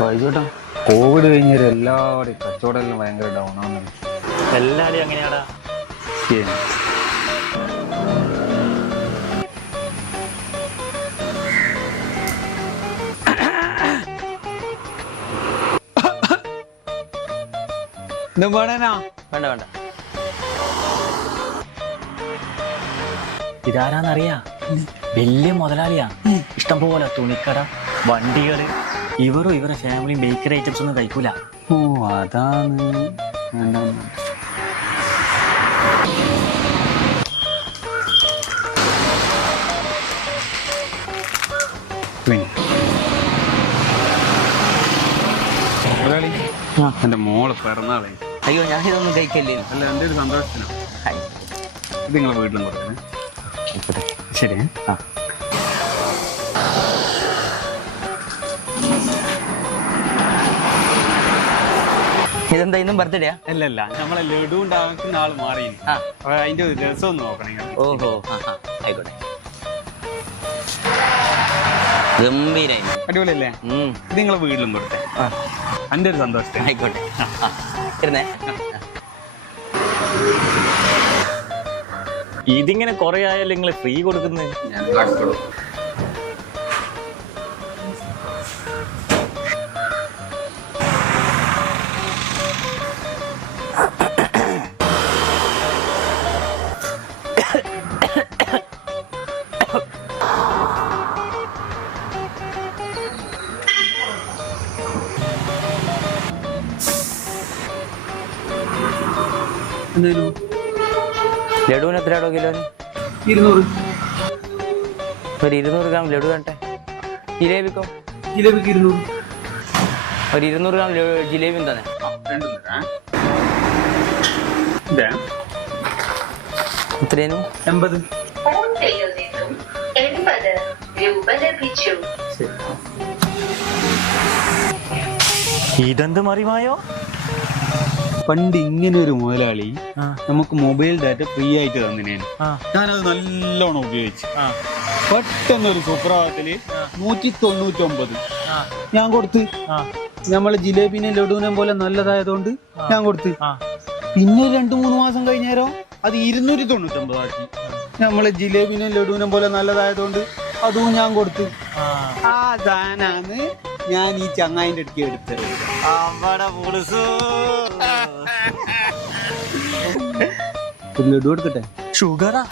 ബൈജോട്ടാ Covid കഴിഞ്ഞാൽ എല്ലാവരുടെയും കച്ചവടം എല്ലാം ഭയങ്കര ഡൗൺ ആണ്. എല്ലാവരും അങ്ങനെയാടാ. വേണേനാ വേണ്ട വേണ്ട. ഇതാരാന്നറിയാ? വലിയ മുതലാളിയാ. ഇഷ്ടം പോലെ തുണിക്കട, വണ്ടികള്. ഇവരും ഇവരുടെ ഫാമിലിയും ബേക്കറി ഐറ്റംസ് ഒന്നും കഴിക്കൂല. ഓ അതാണ്. വേണ്ട മുതലാളി, എന്റെ മോള് പിറന്നാളെ. അയ്യോ, ഞാൻ ഇതൊന്നും കഴിക്കല്ലേ. അല്ല, എൻ്റെ ഒരു സന്തോഷത്തിനാ. ഇത് നിങ്ങളെ വീട്ടിലും കൊടുക്കണേ. ശരി. ആ ഇതെന്താ ഇന്നും ബർത്ത്ഡേ? അല്ലല്ല, നമ്മളെ ലഡു ഉണ്ടാക്കുന്ന ആള് മാറി. അതിന്റെ ഒരു രസം ഒന്ന് നോക്കണേ. ഓഹോ, ആയിക്കോട്ടെ. ഗംഭീരായി, അടിപൊളിയല്ലേ? ഇത് നിങ്ങളെ വീട്ടിലും കൊടുത്തേ. എൻ്റെ ഒരു സന്തോഷത്തിന്. ആയിക്കോട്ടെ. ഇരുന്നേ. ഇതിങ്ങനെ കൊറേ ആയാലും നിങ്ങൾ ഫ്രീ കൊടുക്കുന്നത്? ലഡുവിന് എത്രയാടോ കിലോന്? 200. ഒരു 200 ഗ്രാം ലഡു വേണ്ടേ? ജിലേബിക്കോ? ജിലേബിക്ക് 200. ഒരു 200 ഗ്രാം ജിലേബി തന്നെ. എത്രയായിരുന്നു? 80. ഇതെന്ത് മറിമായോ? പണ്ട് ഇങ്ങനെ ഒരു മുതലാളി നമുക്ക് മൊബൈൽ ഡാറ്റ ഫ്രീ ആയിട്ട് തന്നിനേന്. ഞാനത് നല്ലോണം ഉപയോഗിച്ചു. പെട്ടെന്നൊരു സുപ്രഭാതത്തില് 199 ഞാൻ കൊടുത്ത്. നമ്മള് ജിലേബിനെ ലഡുവിനെ പോലെ നല്ലതായതുകൊണ്ട് ഞാൻ കൊടുത്ത്. പിന്നെ 2-3 മാസം കഴിഞ്ഞേരോ അത് 299 ആക്കി. നമ്മള് ജിലേബിനെ ലഡുവിനെ പോലെ നല്ലതായതുകൊണ്ട് അതും ഞാൻ കൊടുത്ത്. ആ സാധനാണ് ഞാൻ ഈ ചങ്ങായിന്റെ അടുത്ത് എടുത്തത്. ഒരു ലഡു എടുക്കട്ടെ? ഷുഗറാ?